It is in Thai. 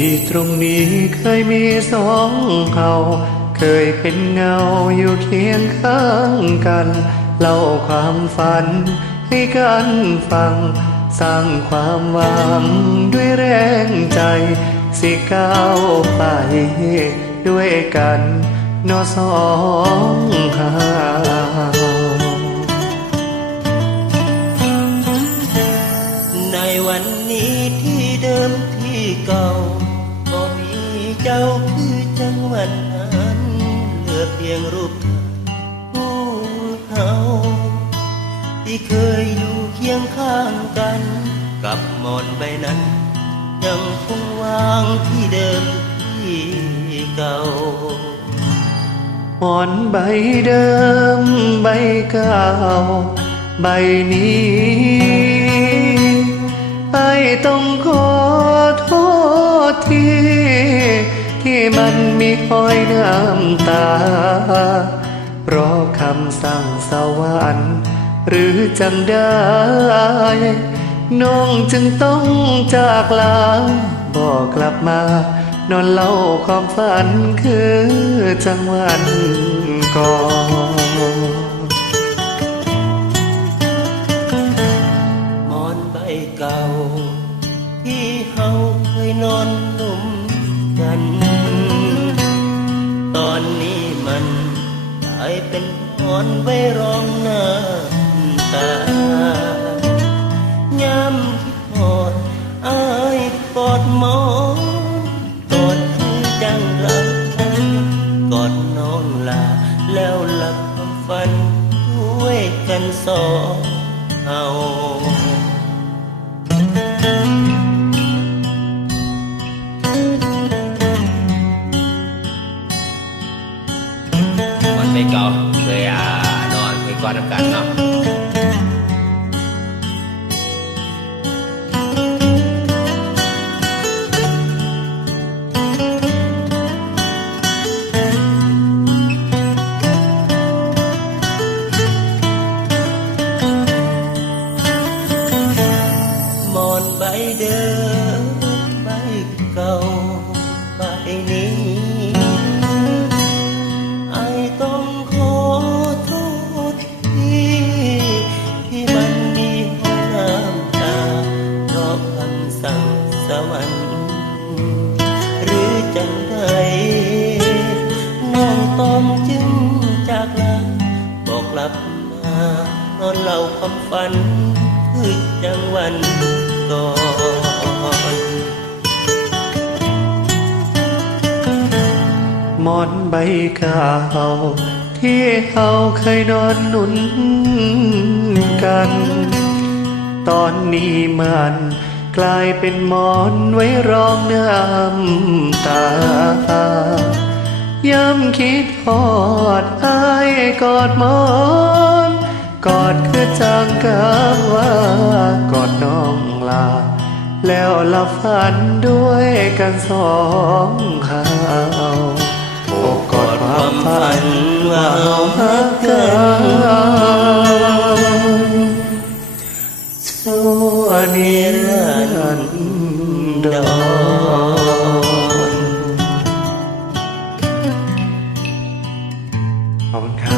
ที่ตรงนี้เคยมีสองเขาเคยเป็นเงาอยู่เคียงข้างกัน เล่าความฝันให้กันฟัง สร้างความหวังด้วยแรงใจ สิก้าวไปด้วยกันนอสองหาในวันนี้ที่เดิมที่เก่า คือจังหวันนั้นเหลือเพียงรูปถ่ายผู้เฮาที่เคยอยู่เคียงข้างกัน กับหมอนใบนั้น ยังคงวางที่เดิมที่เก่าหมอนใบเดิมใบเก่าใบนี้ไอต้องขอโทษที มันมีหอยน้ำตาเพราะคำสั่งสวรรค์หรือจังได้ น้องจึงต้องจากลา บอกกลับมานอนเล่าความฝันคือจังหวันก่อนมอนใบเก่า ที่เฮาเคยนอนายเป็นหอนไว้รองน้ำตายามคิดหอดอายกอดหมอนกอดคือจังรักกอดน้องลาแล้วหลับความฝันด้วยกันสอง มันไม่เก่าเคยอ่านอนเค ความฝันคือจังวันก่อนหมอนใบเก่าที่เขาเคยนอนหนุนกัน ตอนนี้มันกลายเป็นหมอนไว้รองน้ำตาย้ำคิดทอดอายกอดหมอน กอดคือจังกาว่ากอดน้องลา แล้วลับฝันด้วยกันสองข้าวโอกอดความฝันว่าเราฮักกันชั่วนิรันดรขอบคุณครับ